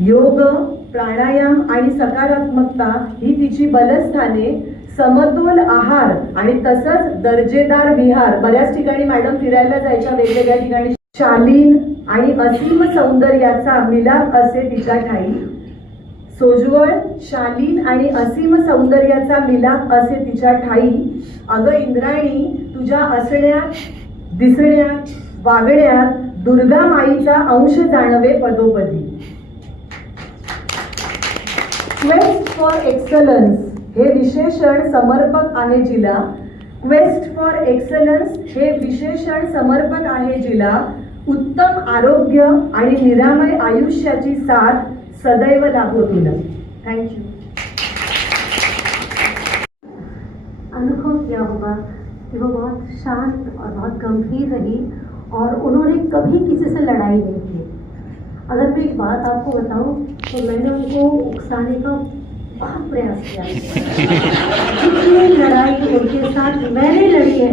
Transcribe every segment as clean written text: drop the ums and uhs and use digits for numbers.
योग, प्राणायाम आणि सकारात्मकता ही तिची बलस्थाने, समतोल आहार आणि तसंच दर्जेदार विहार. बऱ्याच ठिकाणी मॅडम फिरायला जायच्या, वेगवेगळ्या ठिकाणी. शालीन आणि असीम सौंदर्याचा मिलाप असे तिच्या ठाई. सोज्वळ, शालीन आणि असीम सौंदर्याचा मिलाप असे तिच्या ठाई. अगं इंद्राणी, तुझ्या असण्यात, दिसण्यात, वागण्यात दुर्गा माईचा अंश जाणवे पदोपदी. क्वेस्ट फॉर एक्सलन्स हे विशेषण समर्पक आहे जिला. क्वेस्ट फॉर एक्सलन्स हे विशेषण समर्पक आहे जिला. उत्तम आरोग्य आणि निरामय आयुष्याची साथ सदैव लाभो तुला. थँक्यू. अनुभव क्या होगा कि वो बहुत शांत और बहुत गंभीर रही और उन्होंने कभी किसी से लड़ाई नहीं की. अगर मैं एक बात आपको बताऊं तो मैंने उनको उकसाने का बहुत प्रयास किया. जितनी लड़ाई उनके साथ मैंने लड़ी है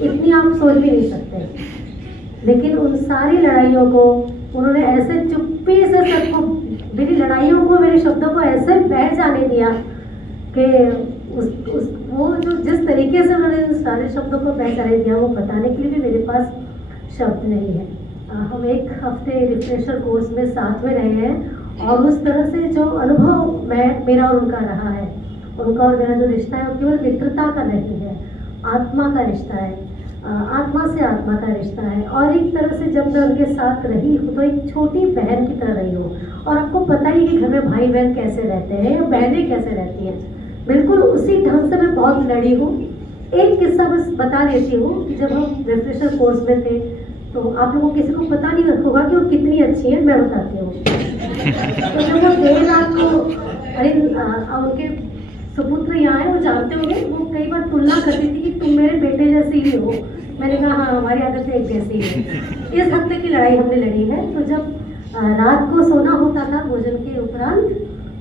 इतनी आप सोच भी नहीं सकते. लेकिन उन सारी लड़ाइयों को उन्होंने ऐसे चुप्पी से सबको, मेरी लड़ाइयों को, मेरे शब्दों को ऐसे बह जाने दिया कि वो जो जिस तरीके से उन्होंने उन सारे शब्दों को बह जाने दिया वो बताने के लिए भी मेरे पास शब्द नहीं है. हम एक हफ्ते रिफ्रेशर कोर्स में साथ में रहे हैं और उस तरह से जो अनुभव मेरा और उनका रहा है, उनका और मेरा जो रिश्ता है वो केवल मित्रता का नहीं है, आत्मा का रिश्ता है, आत्मा से आत्मा का रिश्ता है. और एक तरह से जब मैं उनके साथ रही हूँ तो एक छोटी बहन की तरह रही हूँ. और आपको पता ही कि घर में भाई बहन कैसे रहते हैं या बहनें कैसे रहती हैं, बिल्कुल उसी ढंग से मैं बहुत लड़ी हूँ. एक किस्सा बस बता देती हूँ कि जब हम रिफ्रेशर कोर्स में थे तो आप लोगों को किसी को पता नहीं होगा कि वो कितनी अच्छी है, मैं बताती हूँ. तो जब वो देर रात को, अरे उनके सुपुत्र यहाँ है, वो जानते होंगे, वो कई बार तुलना करती थी कि तुम मेरे बेटे जैसे ही हो. मैंने कहा हाँ, हमारी आदत एक जैसी है. इस हफ्ते की लड़ाई हमने लड़ी है. तो जब रात को सोना होता था भोजन के उपरांत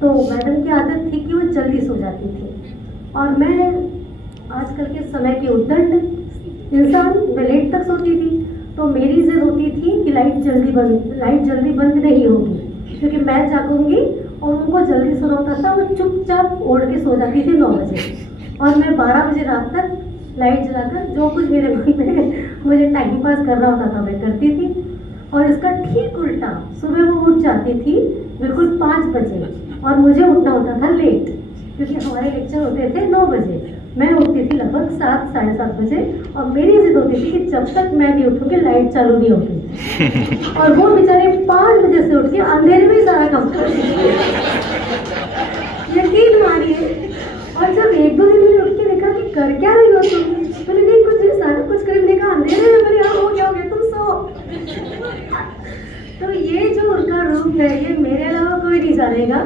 तो मैडम की आदत थी कि वो जल्दी सो जाती थी और मैं आजकल के समय की उद्दंड इंसान, मैं लेट तक सोती थी. तो मेरी जिद होती थी कि लाइट जल्दी बंद नहीं होगी क्योंकि मैं जागूंगी और उनको जल्दी सोना होता था. वो चुपचाप ओढ़ के सो जाती थी 9 बजे और मैं 12 बजे रात तक लाइट जलाकर जो कुछ मेरे मन में मुझे टाइम पास करना होता था मैं करती थी. और इसका ठीक उल्टा सुबह वो उठ जाती थी बिल्कुल 5 बजे और मुझे उठना होता था लेट क्योंकि हमारे लेक्चर होते थे 9 बजे. मैं उठती थी लगभग 7 साढ़े 7 बजे और मेरी जिद होती थी कि जब तक मैं नहीं उठूँगी लाइट चालू नहीं होगी. और वो बेचारे 5 बजे से उठ के अंधेरे में सारा काम करती थी, यकीन मानिए. और जब 1-2 दिन मैंने उठ के देखा कि कर क्या रही हो तुम, मैंने नहीं कुछ नहीं, सारा कुछ कर देखा अंधेरे में. मेरे यहाँ हो गया तुम सो. तो ये जो उनका रूप है ये मेरे अलावा कोई नहीं जानेगा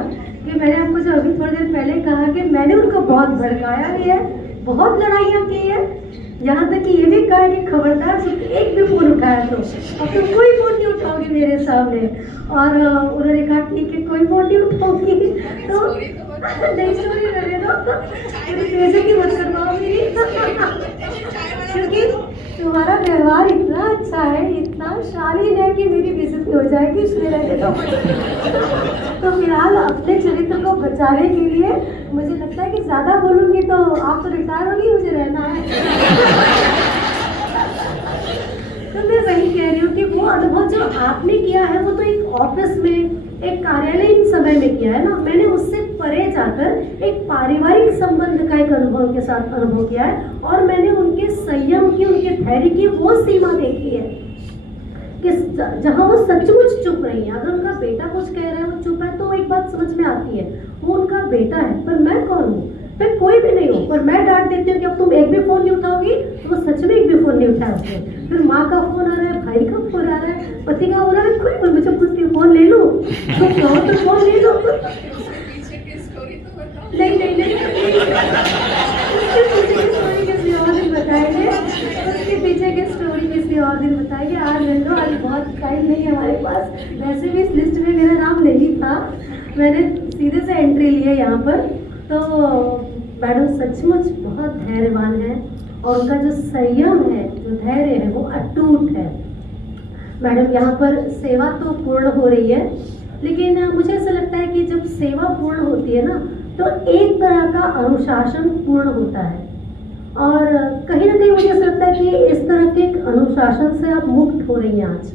कि मैंने आपको जो अभी थोड़ी देर पहले कहा कि मैंने उनको बहुत भड़काया भी है, बहुत लड़ाइयाँ की है. यहाँ तक कि ये भी कहा कि खबरदार एक भी फोन उठाया तो अब तो कोई फोन नहीं उठाओगी मेरे सामने. और उन्होंने कहा ठीक है कोई फोन नहीं उठाओगी तो नहीं स्टोरी रहने दो, बेइज्जती मत करवाओ मेरी क्योंकि तुम्हारा व्यवहार इतना अच्छा है, इतना शालीन है कि मेरी बेइज्जती हो जाएगी, इसलिए रहने दो. तो फिलहाल अपने चरित्र को बचाने के लिए मुझे लगता है कि ज़्यादा बोलूँगी तो आप तो रिटायर होगी, मुझे रहना है. तो मैं वही कह रही हूँ कि वो अनुभव जो आपने किया है वो तो एक ऑफिस में, एक कार्यालयीन समय में किया है ना. मैंने उससे परे जाकर एक पारिवारिक संबंध का एक अनुभव के साथ अनुभव किया है और मैंने उनके संयम की, उनके धैर्य की वो सीमा देखी है कि जहाँ वो सचमुच चुप रही है. अगर उनका बेटा कुछ कह रहा है वो चुप है तो एक बात समझ में आती है, वो उनका बेटा है. पर मैं कौन हूँ, मैं कोई भी नहीं हूँ. पर मैं डांट देती हूँ कि अब तुम एक भी फोन नहीं उठाओगी तो वो सच में एक भी फोन नहीं उठाया उसने. फिर माँ का फोन आ रहा है, भाई का फोन आ रहा है, पति का फोन आ रहा है, कोई मुझे पूछती फोन ले लूँ तो कहो तो फोन ले लो. नहीं नहीं नहीं किसी और दिन बताएंगे, उसके पीछे की स्टोरी किसी और दिन बताएंगे. आज ले लो, आज बहुत टाइम नहीं है हमारे पास. वैसे भी इस लिस्ट में मेरा नाम नहीं था, मैंने सीधे से एंट्री ली है यहाँ पर. तो मैडम सचमुच बहुत धैर्यवान है और उनका जो संयम है, जो धैर्य है वो अटूट है. मैडम यहाँ पर सेवा तो पूर्ण हो रही है लेकिन मुझे ऐसा लगता है कि जब सेवा पूर्ण होती है ना, तो एक तरह का अनुशासन पूर्ण होता है। और कहीं ना कहीं मुझे ऐसा लगता है कि इस तरह के एक अनुशासन से आप मुक्त हो रही हैं आज,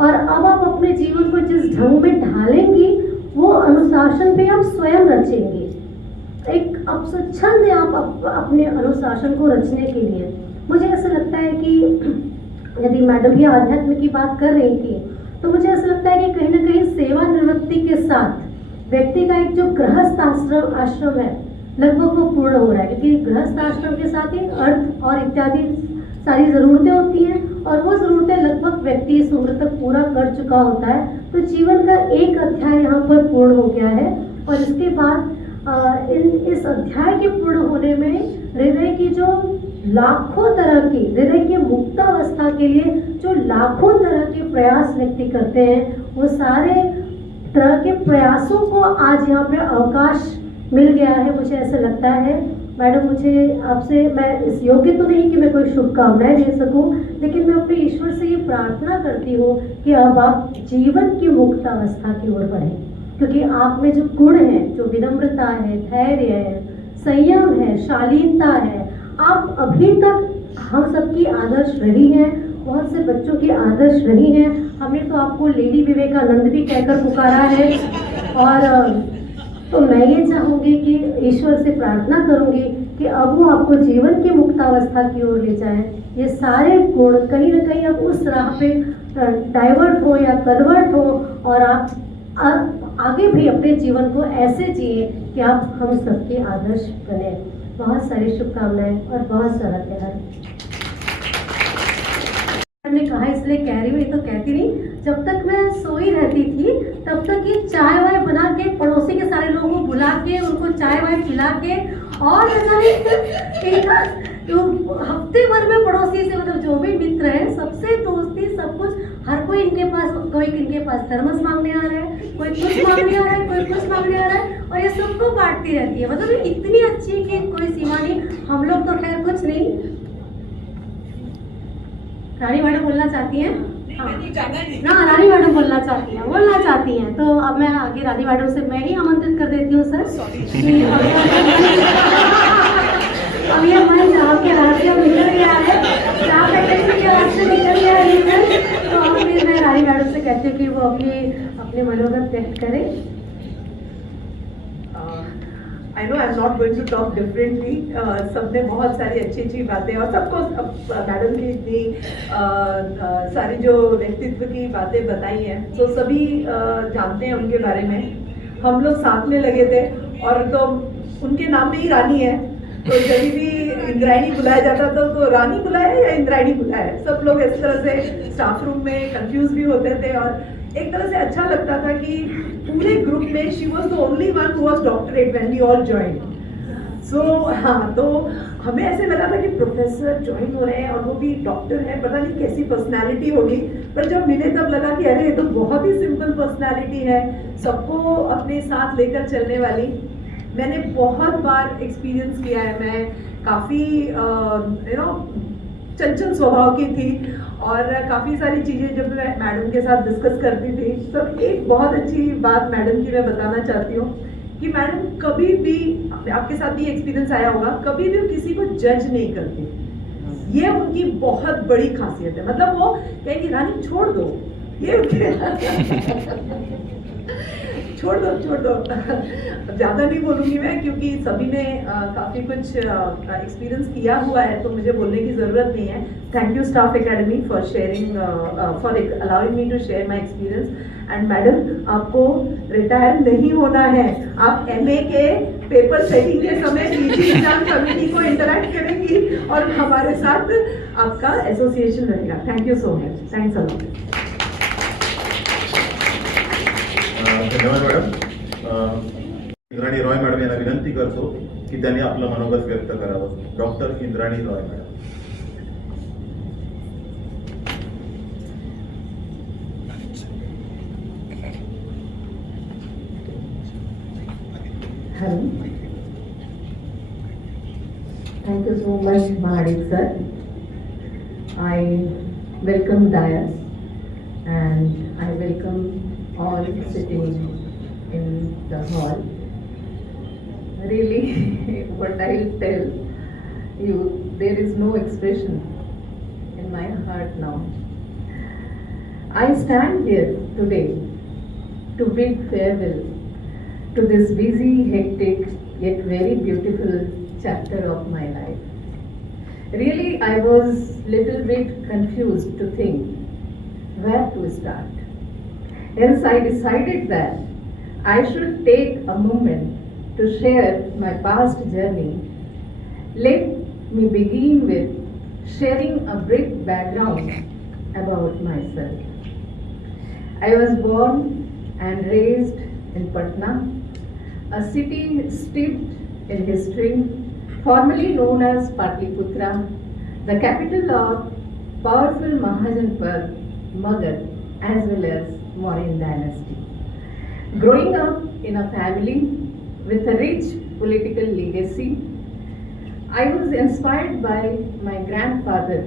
और अब आप अपने जीवन को जिस ढंग में ढालेंगी वो अनुशासन पे आप स्वयं रचेंगे। एक अब स्वच्छंद है आप अपने अनुशासन को रचने के लिए। मुझे ऐसा लगता है कि यदि मैडम ये आध्यात्म की बात कर रही थी, तो मुझे ऐसा लगता है कि कहीं ना कहीं सेवानिवृत्ति के साथ व्यक्ति का एक जो गृहस्थ आश्रम है लगभग वो पूर्ण हो रहा है, क्योंकि गृहस्थ आश्रम के साथ ही अर्थ और इत्यादि सारी ज़रूरतें होती हैं, और वो ज़रूरतें लगभग व्यक्ति इस उम्र तक पूरा कर चुका होता है। तो जीवन का एक अध्याय यहाँ पर पूर्ण हो गया है, और इसके बाद इस अध्याय के पूर्ण होने में हृदय की जो लाखों तरह की हृदय की मुक्तावस्था के लिए जो लाखों तरह के प्रयास व्यक्ति करते हैं, वो सारे तरह के प्रयासों को आज यहाँ पे अवकाश मिल गया है। मुझे ऐसा लगता है मैडम, मुझे आपसे, मैं इस योग्य तो नहीं कि मैं कोई शुभकामनाएं दे सकूं, लेकिन मैं अपने ईश्वर से ये प्रार्थना करती हूँ कि अब आप जीवन की मुक्तावस्था की ओर बढ़ें, क्योंकि आप में जो गुण है, जो विनम्रता है, धैर्य है, संयम है, शालीनता है, आप अभी तक हम सबकी आदर्श रही हैं, बहुत से बच्चों की आदर्श रही हैं। हमने तो आपको लेडी विवेकानंद भी कहकर पुकारा है, और तो मैं ये चाहूँगी कि ईश्वर से प्रार्थना करूँगी कि अब वो आपको जीवन की मुक्तावस्था की ओर ले जाए। ये सारे गुण कहीं ना कहीं अब उस राह पे डाइवर्ट हो या कन्वर्ट हो, और आप आगे भी अपने जीवन को ऐसे जिए कि आप हम सबके आदर्श बने। बहुत सारी शुभकामनाएं और बहुत सारा प्यार। मैंने कहा इसलिए कह रही हूँ, ये तो कहती नहीं, जब तक मैं सोई रहती थी तब तक ये चाय वाय बना के पड़ोसी के सारे लोगों को बुला के उनको चाय वाय पिला के, और हफ्ते भर में पड़ोसी से, मतलब जो भी मित्र है सबसे दोस्ती सब कुछ, हर कोई इनके पास, कोई इनके पास थर्मस मांगने आ रहा है, कोई कुछ मांगने आ रहा है, कोई कुछ मांगने आ रहा है, और ये सबको बांटती रहती है। मतलब ये इतनी अच्छी कि कोई सीमा नहीं। हम लोग तो खैर कुछ नहीं। रानी मैडम बोलना चाहती हैं? हाँ ना, रानी मैडम बोलना चाहती हैं, तो अब मैं आगे रानी मैडम से मैं ही आमंत्रित कर देती हूँ सर कि अब ये मंच आपके रास्ते में निकल गया है, चार फैक्ट्री के रास्ते निकल गया है सर। तो अब फिर मैं रानी मैडम से कहती हूँ कि वो अपने मनोगत व्यक्त करें। I know I'm not going to talk differently. सबने बहुत सारी अच्छी बातें, और सबको मैडम की इतनी सारी जो व्यक्तित्व की बातें बताई हैं, तो सभी जानते हैं उनके बारे में। हम लोग साथ में लगे थे, और तो उनके नाम में ही रानी है, तो जब भी इंद्रायणी बुलाया जाता था तो रानी बुलाया या इंद्रायणी बुलाया, सब लोग इस तरह से स्टाफ रूम में कंफ्यूज भी होते थे। और एक तरह से अच्छा लगता था कि पूरे ग्रुप में she was the only one who was doctorate when we all join. So हाँ, तो हमें ऐसे लगा था कि प्रोफेसर ज्वाइन हो रहे हैं और वो भी डॉक्टर है, पता नहीं कैसी पर्सनालिटी होगी। पर जब मिले तब लगा कि अरे ये तो बहुत ही सिंपल पर्सनालिटी है, सबको अपने साथ लेकर चलने वाली। मैंने बहुत बार एक्सपीरियंस किया है, मैं काफ़ी चंचल स्वभाव की थी, और काफ़ी सारी चीज़ें जब मैं मैडम के साथ डिस्कस करती थी, तो एक बहुत अच्छी बात मैडम की मैं बताना चाहती हूँ कि मैडम कभी भी, आपके साथ भी एक्सपीरियंस आया होगा, कभी भी किसी को जज नहीं करती। ये उनकी बहुत बड़ी खासियत है। मतलब वो कहेंगी रानी छोड़ दो, ये छोड़ दो। ज़्यादा नहीं बोलूँगी मैं, क्योंकि सभी ने काफ़ी कुछ एक्सपीरियंस किया हुआ है, तो मुझे बोलने की ज़रूरत नहीं है। Thank you staff academy for sharing, for allowing me to share my experience. And madam, आपको रिटायर नहीं होना है, आप MA के पेपर सेटिंग के समय नीति एग्जाम कमेटी को इंटरेक्ट करेंगी, और हमारे साथ आपका एसोसिएशन रहेगा। Thank you so much, thanks a lot. धन्यवाद मॅडम। इंद्राणी रॉय मॅडम यांना विनंती करतो की त्यांनी आपलं मनोगत व्यक्त करावं। डॉक्टर Indrani Roy madam. Hello. Thank you so much, Mahadev sir. I welcome Dias, and I welcome all sitting in the hall. Really, what I'll tell you, there is no expression in my heart now. I stand here today to bid farewell to this busy, hectic, yet very beautiful chapter of my life. Really, I was little bit confused to think where to start. Hence, I decided that I should take a moment to share my past journey. Let me begin with sharing a brief background about myself. I was born and raised in Patna, a city steeped in history, formerly known as Patliputra, the capital of powerful Mahajanpad, Magad, as well as Mauryan dynasty. Growing up in a family with a rich political legacy, I was inspired by my grandfather,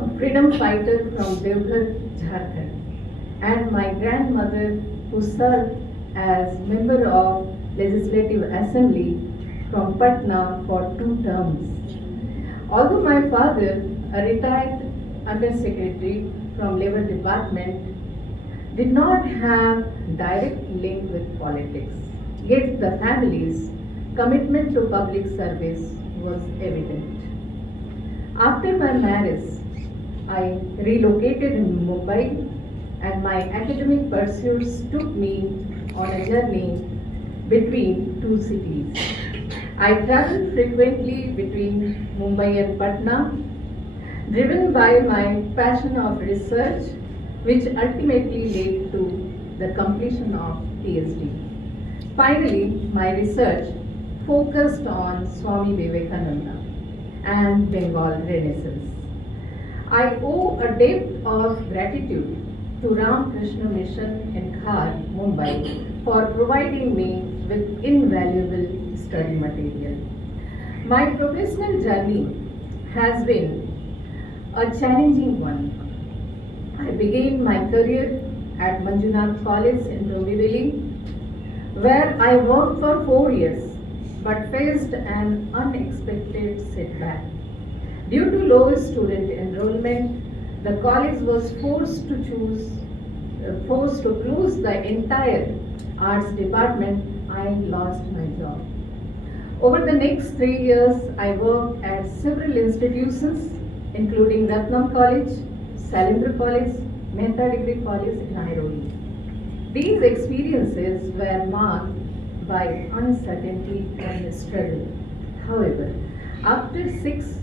a freedom fighter from Devghar, Jharkhand, and my grandmother who served as member of Legislative Assembly from Patna for 2 terms. Although my father, a retired undersecretary from Labor Department, did not have direct link with politics, yet the family's commitment to public service was evident. After my marriage, I relocated in Mumbai and my academic pursuits took me on a journey between 2 cities. I traveled frequently between Mumbai and Patna, driven by my passion of research, which ultimately led to the completion of PhD. Finally, my research focused on Swami Vivekananda and Bengal Renaissance. I owe a debt of gratitude to Ramakrishna Mission in Khar, Mumbai, for providing me with invaluable study material. My professional journey has been a challenging one. I began my career at Manjunath College in Dombivli, where I worked for 4 years but faced an unexpected setback. Due to low student enrollment, the college was forced to close the entire arts department. I lost my job. Over the next 3 years, I worked at several institutions, including Ratnam College, Salindra College, Mehta Degree College in Nairobi. These experiences were marked by uncertainty and struggle. However, after 6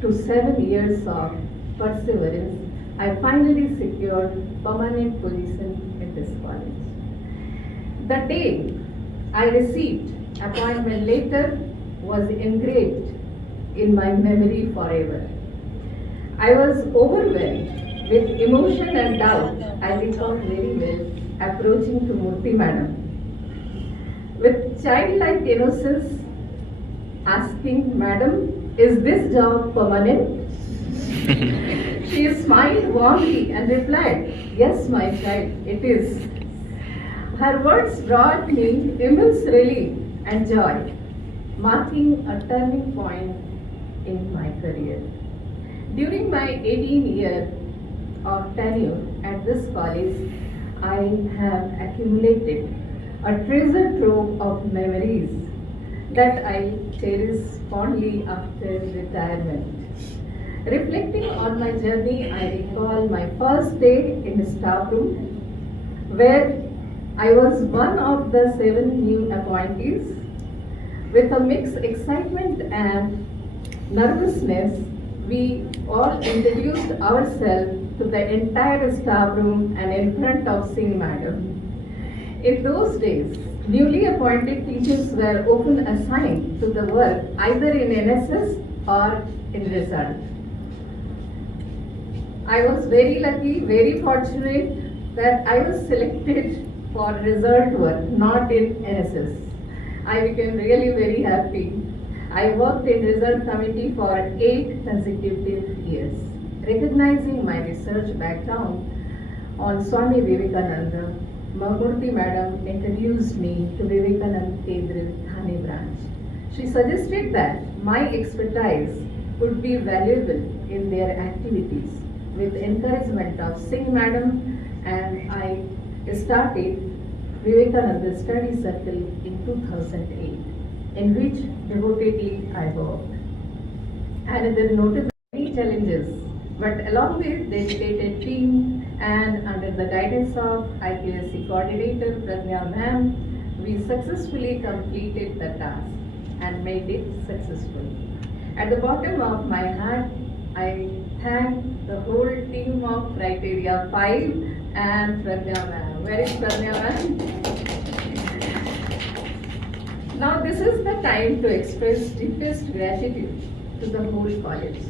to 7 years of perseverance, I finally secured permanent position in this college. The day I received appointment letter was engraved in my memory forever. I was overwhelmed with emotion and doubt. I recall very well approaching to Murthy Madam with childlike innocence, asking, "Madam, is this job permanent?" She smiled warmly and replied, "Yes, my child, it is." Her words brought me immense relief and joy, marking a turning point in my career. During my 18 years of tenure at this college, I have accumulated a treasure trove of memories that I cherish fondly after retirement. Reflecting on my journey, I recall my first day in the staff room, where I was one of the 7 new appointees. With a mixed excitement and nervousness, we all introduced ourselves to the entire staff room and in front of Singh Madam. In those days, newly appointed teachers were often assigned to the work either in NSS or in result. I was very lucky, very fortunate that I was selected for result work, not in NSS. I became really very happy. I worked in result committee for 8 consecutive years. Recognizing my research background, on Swami Vivekananda, Mahmurthy Madam introduced me to Vivekananda Kendra, Thane branch. She suggested that my expertise would be valuable in their activities. With encouragement of Singh Madam, and I started Vivekananda Study Circle in 2008, in which devotedly I worked. Another notable many challenges, but along with dedicated team and under the guidance of IPSC coordinator Pragya Ma'am, we successfully completed the task and made it successful. At the bottom of my heart, I thank the whole team of Criteria 5 and Pragya Ma'am. Where is Pragya Ma'am? Now this is the time to express deepest gratitude to the whole college.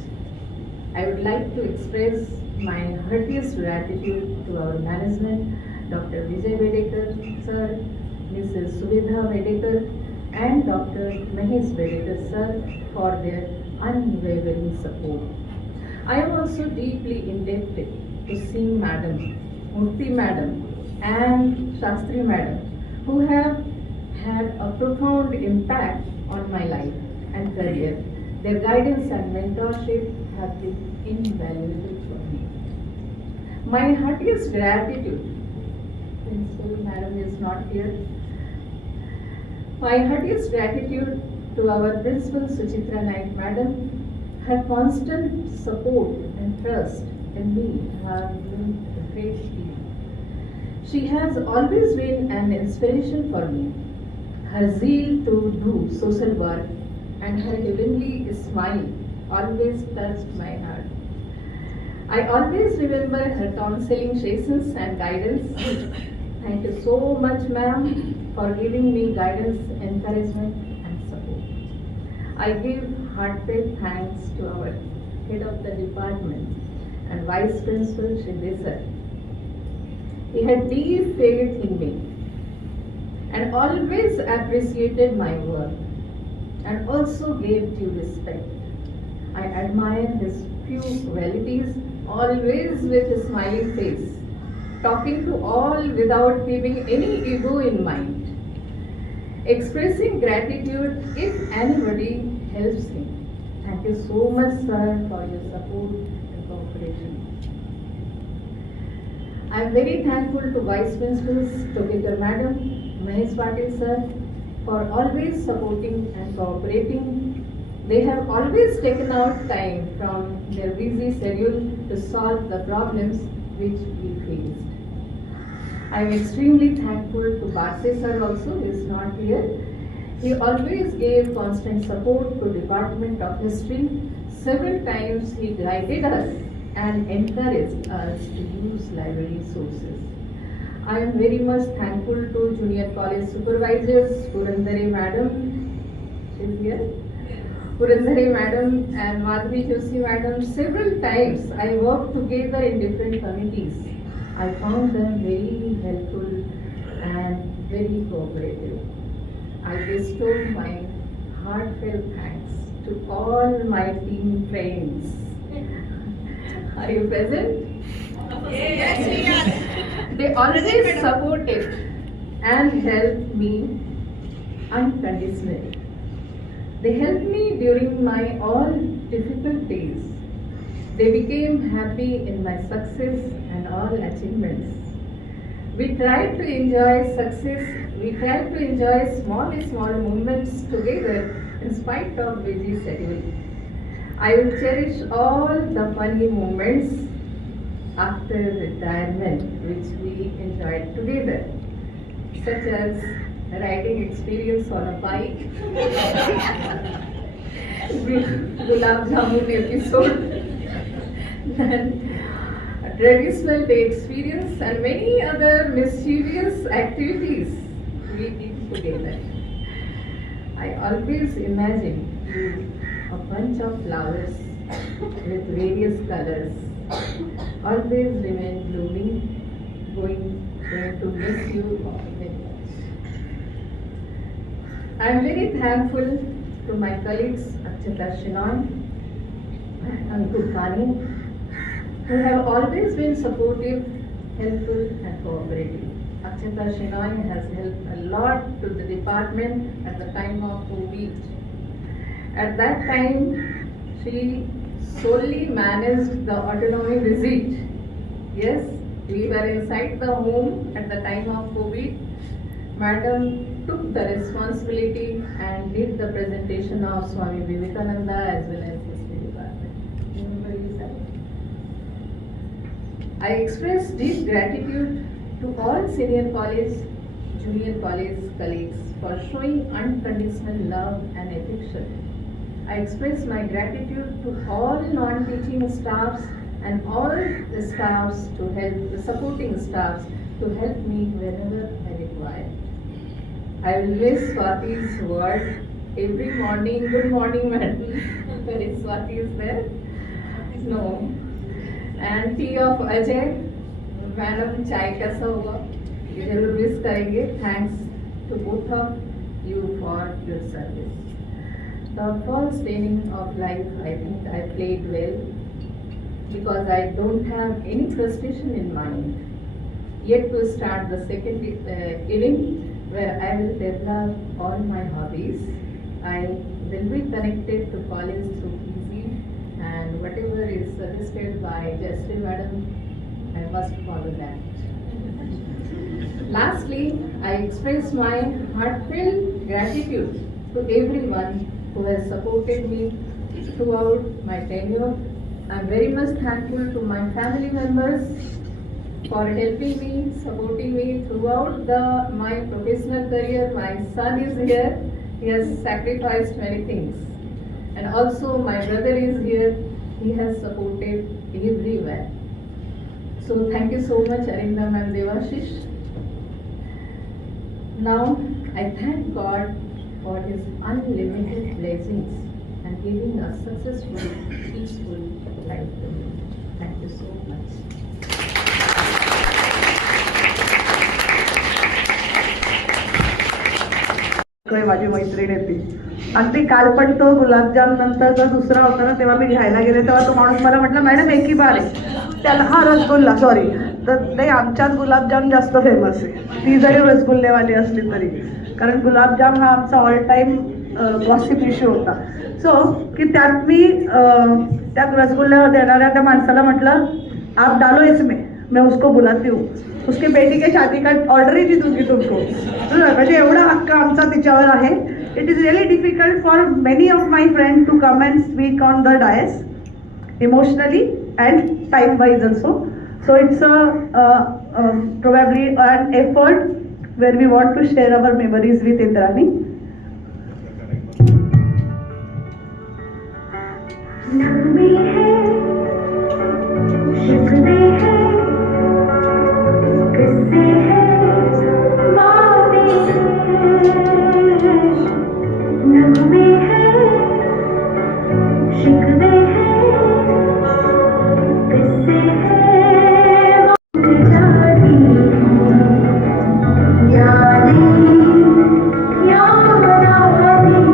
I would like to express my heartiest gratitude to our management, Dr. Vijay Vedekar sir, Mrs. Subhedha Vedekar, and Dr. Mahesh Vedekar sir for their unwavering support. I am also deeply indebted to Singh Madam, Murthy Madam, and Shastri Madam, who have had a profound impact on my life and career. Their guidance and mentorship have been invaluable for me. My heartiest gratitude, Principal Madam is not here. My heartiest gratitude to our Principal Suchitra Naik Madam. Her constant support and trust in me have been a great deal. She has always been an inspiration for me. Her zeal to do social work and her heavenly smile always touched my heart. I always remember her counseling sessions and guidance. Thank you so much, ma'am, for giving me guidance, encouragement, and support. I give heartfelt thanks to our head of the department and Vice Principal Shri Desai. He had deep faith in me and always appreciated my work and also gave due respect. I admire his few qualities, always with a smiling face, talking to all without having any ego in mind, expressing gratitude if anybody helps him. Thank you so much, sir, for your support and cooperation. I am very thankful to Vice Principals Tokekar Madam, Mahesh Patil sir, for always supporting and cooperating. They have always taken out time from their busy schedule to solve the problems which we faced. I am extremely thankful to Barse sir also, who is not here. He always gave constant support to Department of History. Several times he guided us and encouraged us to use library sources. I am very much thankful to Junior College Supervisors, Purandare Madam, she is here. Purandare Madam and Madhavi Joshi Madam. Several times I worked together in different committees. I found them very helpful and very cooperative. I bestow my heartfelt thanks to all my team friends. Are you present? Yes, we are. They always supported and helped me unconditionally. They helped me during my all difficult days. They became happy in my success and all achievements. We tried to enjoy success. We tried to enjoy small moments together in spite of busy schedule. I will cherish all the funny moments after retirement which we enjoyed together, such as riding experience on a bike, Gulab Jamun episode, then a traditional day experience and many other mischievous activities we did together. I always imagine a bunch of flowers with various colors always remain blooming, going to miss you very much. I am very thankful to my colleagues Akshata Shinoy and Ankur Kani, who have always been supportive helpful and cooperative. Akshata Shenoy has helped a lot to the department at the time of COVID. At that time, she solely managed the autonomy visit. Yes, we were inside the home at the time of COVID. Madam took the responsibility and did the presentation of Swami Vivekananda as well as history department. Remember you said? I express deep gratitude to all senior college, junior college colleagues for showing unconditional love and affection. I express my gratitude to all non-teaching staffs and all the staffs to help, the supporting staffs to help me whenever I require. I will miss Swati's word every morning. Good morning, madam. Where is Swati is there? No. And tea of Ajay. Madam चाय कैसा हुआ ये जरूर miss करेंगे. Thanks to both of you for your service. The false training of life, I think I played well because I don't have any frustration in mind. Yet to start the second inning where I will develop all my hobbies. I will be connected to college through easy and whatever is suggested by Jayashree Madam, I must follow that. Lastly, I express my heartfelt gratitude to everyone who has supported me throughout my tenure. I am very much thankful to my family members for helping me, supporting me throughout my professional career. My son is here. He has sacrificed many things. And also my brother is here. He has supported everywhere. So thank you so much, Arindam and Devashish. Now I thank God for His unlimited blessings and giving a successful, peaceful life to me. Thank you so much. माझी मैत्रीण आहे ती. अगदी काल पण तो गुलाबजाम नंतरचा दुसरा होता ना, तेव्हा मी घ्यायला गेले तेव्हा तो माणूस मला म्हटला मॅडम एक ही बार आहे. त्याला हा रसगुल्ला सॉरी तर नाही, आमच्यात गुलाबजाम जास्त फेमस आहे, ती जरी रसगुल्लेवाली असली तरी, कारण गुलाबजाम हा आमचा ऑल टाईम गॉसिप इश्यू होता. सो की त्यात मी त्या रसगुल्ल्यावर देणाऱ्या त्या माणसाला म्हटलं आप डालो इसमें, मैं उसको बुलाती हूँ, उसकी बेटी के शादी का ऑर्डर ही दी दूंगी तुमको. म्हणजे एवढा हक्क आमचा तिच्यावर आहे. It is really difficult for many of my friend to come and speak on the dais emotionally and time wise also. So it's probably an effort where we want to share our memories with Indrani. नगमे हैं, शिकवे हैं, किस्से हैं, बातें हैं. नगमे हैं, शिकवे हैं, किस्से हैं, बातें जाती हैं, यादें याद आती हैं.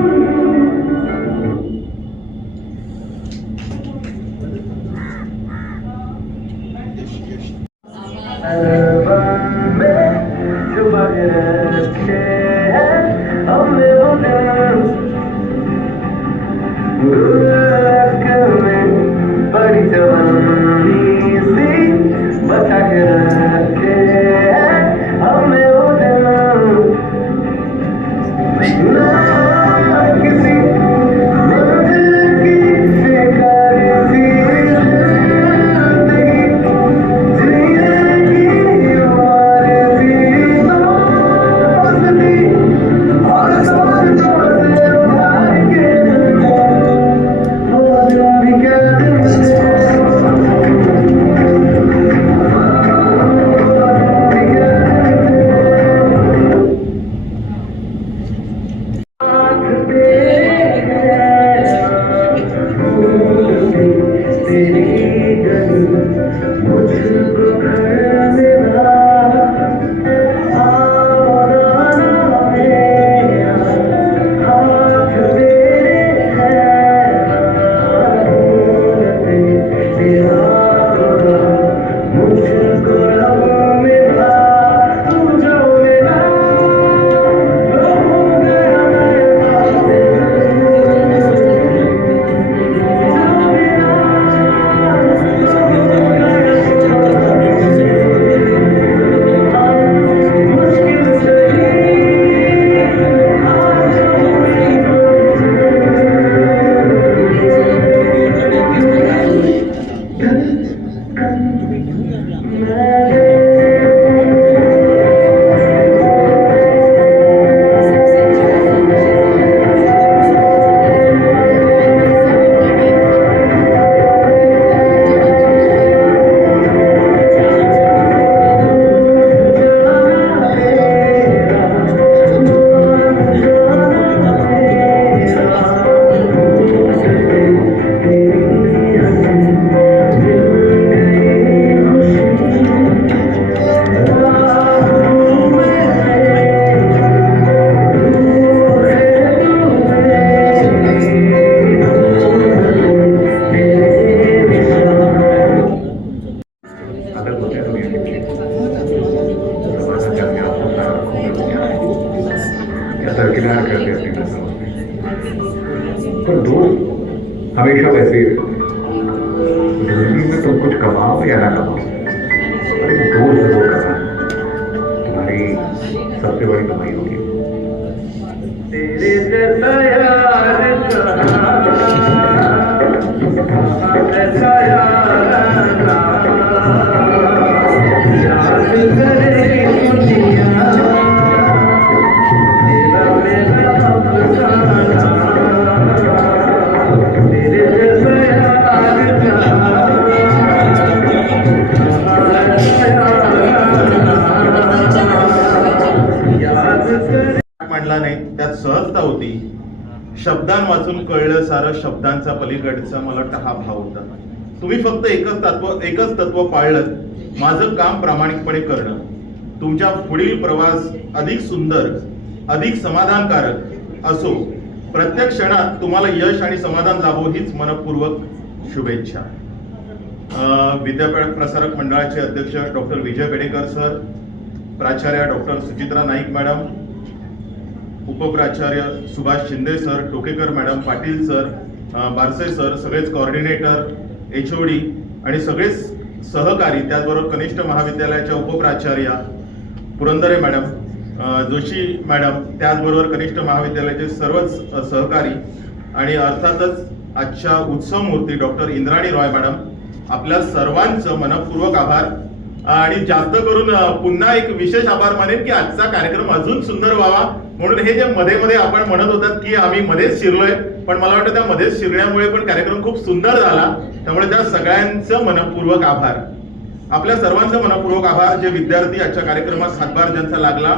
दरकिनार कर दे अपनी तस्वीर में। पर दोस्त हमेशा वैसे ही रहते हैं। जिंदगी में तुम कुछ कमाओ या ना कमाओ, लेकिन दोस्त जरूर करना, तुम्हारी सबसे बड़ी कमाई होगी। मांडला नाही, त्यात सहजता होती. शब्दां वाचून कळलं सारं, शब्दांचा पलीकडचा मला वाटतं हा भाव होता. तुम्ही फक्त एकच तत्व पाळलं, माझं काम प्रामाणिकपणे करणं. तुमच्या पुढील प्रवास अधिक सुंदर, अधिक समाधानकारक असो. प्रत्येक क्षणात तुम्हाला यश आणि समाधान लाभो हीच मनपूर्वक शुभेच्छा. विद्यापीठ प्रसारक मंडळाचे अध्यक्ष डॉक्टर विजय बेडेकर सर, प्राचार्य डॉक्टर सुचित्रा नाईक मॅडम, उपप्राचार्य Subhash Shinde sir, Tokekar madam, Patil sir, Barse sir, सगळेच कोऑर्डिनेटर, HOD आणि सगळेच सहकारी, त्याचबरोबर कनिष्ठ महाविद्यालयाच्या उपप्राचार्या पुरंदरे मॅडम, जोशी मॅडम, त्याचबरोबर कनिष्ठ महाविद्यालयाचे सर्वच सहकारी आणि अर्थातच आजच्या उत्सव मूर्ती डॉक्टर इंद्राणी रॉय मॅडम, आपल्या सर्वांचं मनपूर्वक आभार. आणि जास्त करून पुन्हा एक विशेष आभार मानेन की आजचा कार्यक्रम अजून सुंदर व्हावा म्हणून हे जे मध्ये मध्ये आपण म्हणत होतात की आम्ही मध्येच शिरलोय, पण मला वाटतं त्या मध्येच शिरण्यामुळे पण कार्यक्रम खूप सुंदर झाला. त्यामुळे त्या सगळ्यांचं मनपूर्वक आभार. आपल्या सर्वांचं मनपूर्वक आभार. जे विद्यार्थी आजच्या कार्यक्रमात हातभार ज्यांचा लागला,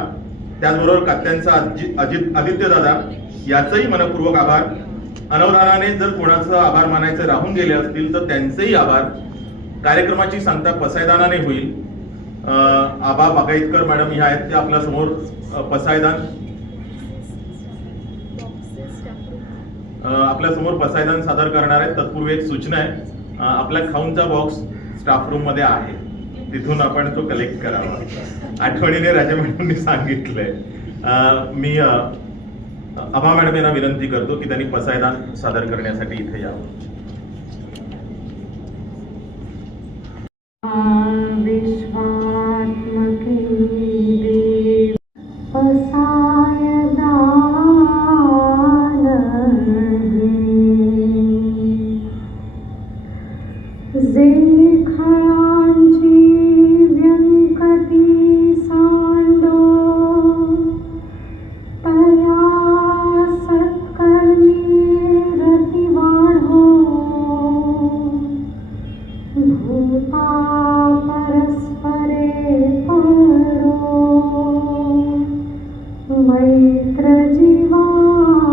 त्याचबरोबर कात्यांचा आदित्य दादा याचंही मनपूर्वक आभार. अनवधानाने जर कोणाचं आभार मानायचे राहून गेले असतील तर त्यांचेही आभार. कार्यक्रमाची सांगता पसायदानाने होईल. आबा बागायतकर मॅडम ह्या आहेत त्या आपल्या समोर पसायदान सादर करणार आहेत. तत्पूर्वी एक सूचना आहे, आपल्या खाऊनचा बॉक्स स्टाफ रूम मध्ये आहे, तिथून आपण तो कलेक्ट करावा. आठवणीने राजा मॅडमनी सांगितलंय. मी आबा मॅडम यांना विनंती करतो की त्यांनी पसायदान सादर करण्यासाठी इथे यावं. विश्वात्मकी देव पसायदान जे खळांची व्यंकटी सांडो तया सत्कर्मी रती वाढो भूपा परस्परे परो मैत्र जीवाचे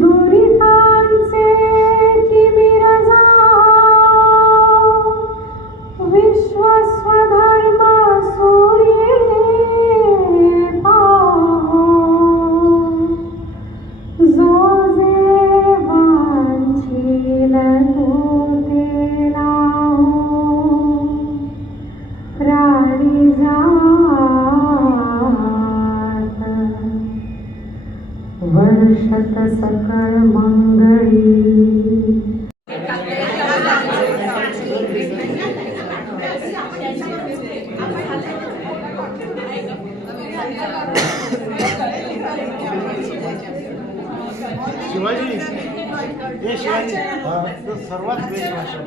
दुरितांचे तिमिर जाओ विश्वस्वधर्म सूर्ये पाहो जो जे वांछील तो ते लाहो प्राणी जात वर्षत सकळ मंगळी. शिवाजी हे शिवाजी तो सर्वात बेस्ट भाषा.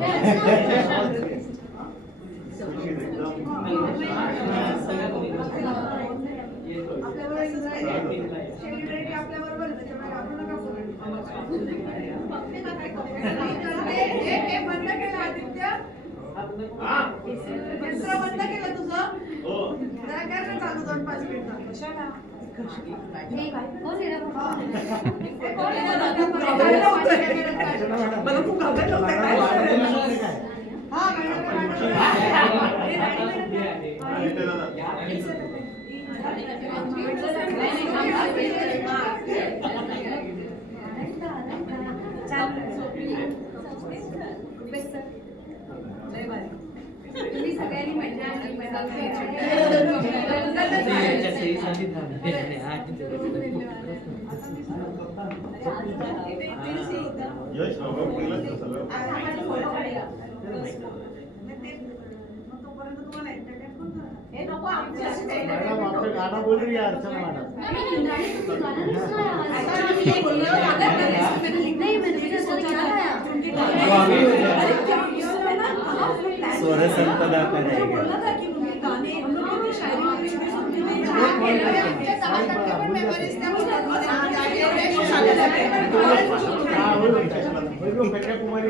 मला खूप घाबरलं होतं काय झालं? तुम्ही सगळ्यांनी मजा यश केलं सगळं मॅडम आपलं गाणं बोल रही है अर्चना मैडम स्वर संपदा का जाएगा कन्याकुमारी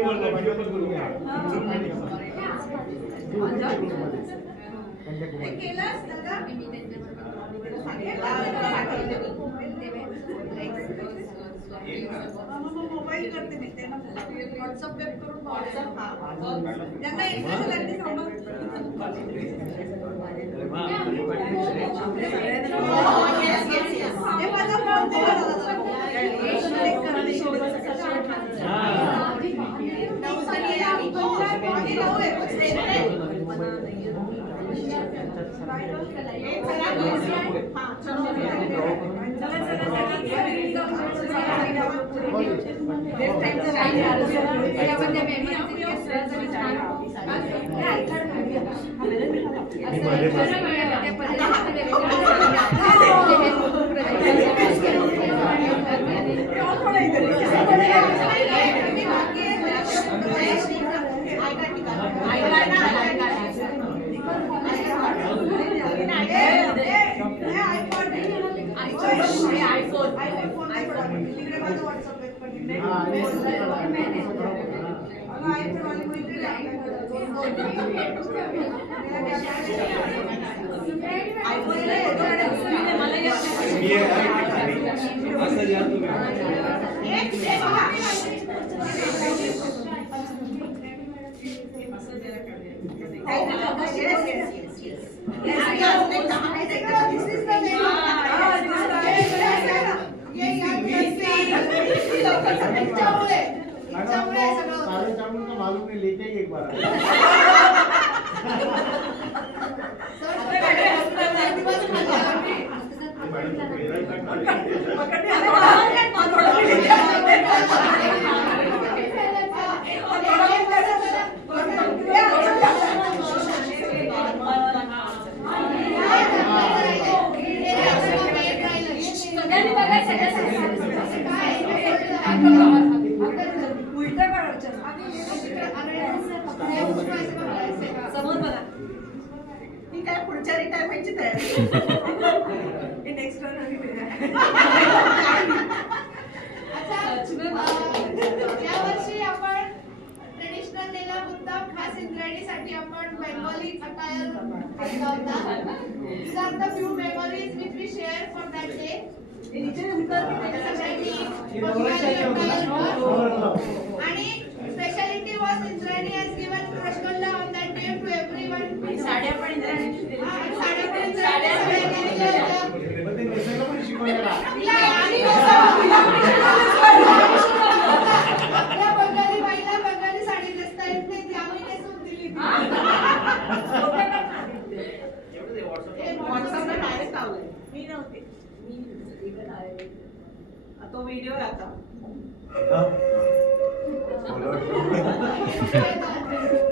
मोबाईल करते मी त्यांना व्हॉट्सअप वेब करून त्यांना इंटरेस्ट लागली हे माझा मालूम नहीं लेके एक बार समोर बघा ती काय पुढच्या रिटायरमेंटची तयारी नेक्स्ट यावर्षी आपण ट्रेडिशनल डेला मुद्दाम खास इंद्रायणीसाठी आपण बेंगॉली अटायर केला होता. These are the few memories which we share for that day. आणि speciality was Indrayani has given rasgulla on that day to everyone. साड्या पण इंद्रायणी साड्या पण इंद्रायणी या बंगाली बाईला बंगाली साडी नेसता येत नाही त्यामुळे नेसून दिली व्हॉट्सअपला डायरेक्ट लावलंय मी नव्हते तो व्हिडिओ आता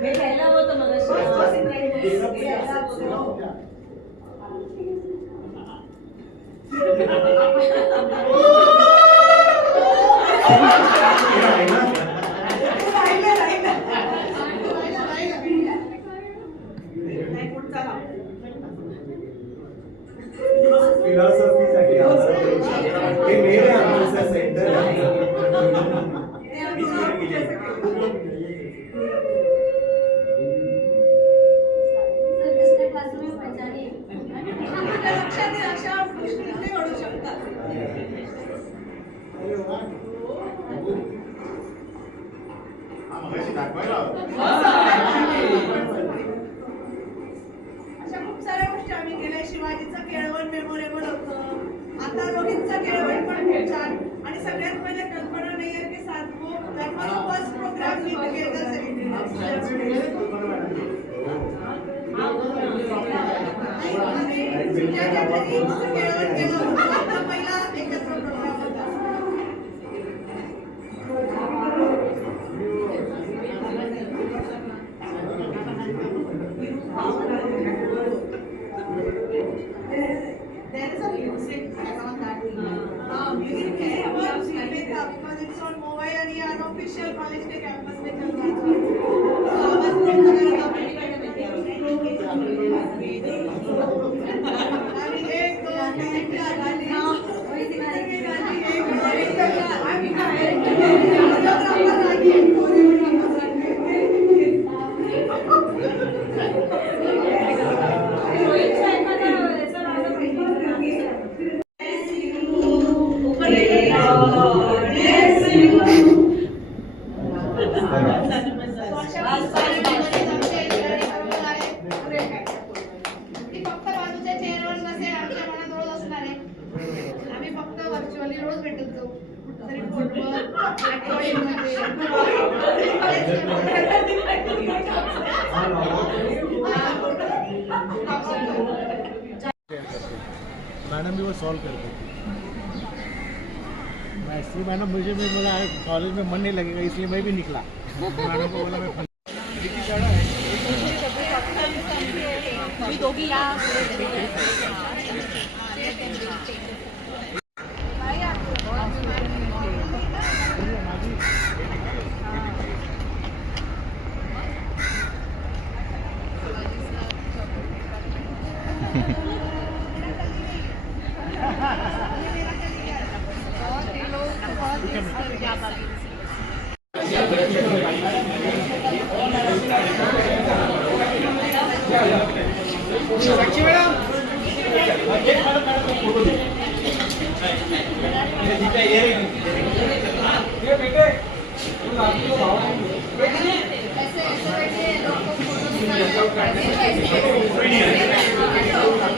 हे घ्यायला होतं मग फिलॉसॉफीसाठी हे मेरे आमचा सेंटर आहे अशा खूप साऱ्या गोष्टी आम्ही केल्या. शिवाजीचं केळवण मेमोरेबल होतं. आता रोहितचं केळवण पण खूप छान. आणि सगळ्यात पहिले कल्पना नाहीये की सातवो that was first programme we together celebrated. सुजाच्या घरी खेळवण केलं होतं. आपला पहिला एकत्र प्रोग्राम होता. There is a music around that. Music है और उसमें because it's on mobile और ये unofficial college के campus में चल रहा था. तो आवाज नहीं लगा था अपनी अरे एक दो तीन चार गाली वही दिखाएंगे गाली एक दो एक तक आगे का है कोरियोग्राफर आगे ती फक्त बाजूच्या चेअरवर नसेल आमच्या मनात रोज असणार आहे. आम्ही फक्त व्हर्च्युअली रोज भेटत जाऊ तरी फोनवर आठवड्यामध्ये मैडम भी वो सॉल्व करते मैं इसलिए मैडम मुझे भी बोला कॉलेज में मन नहीं लगेगा इसलिए मैं भी निकला मैडम को बोला मैं ऐसे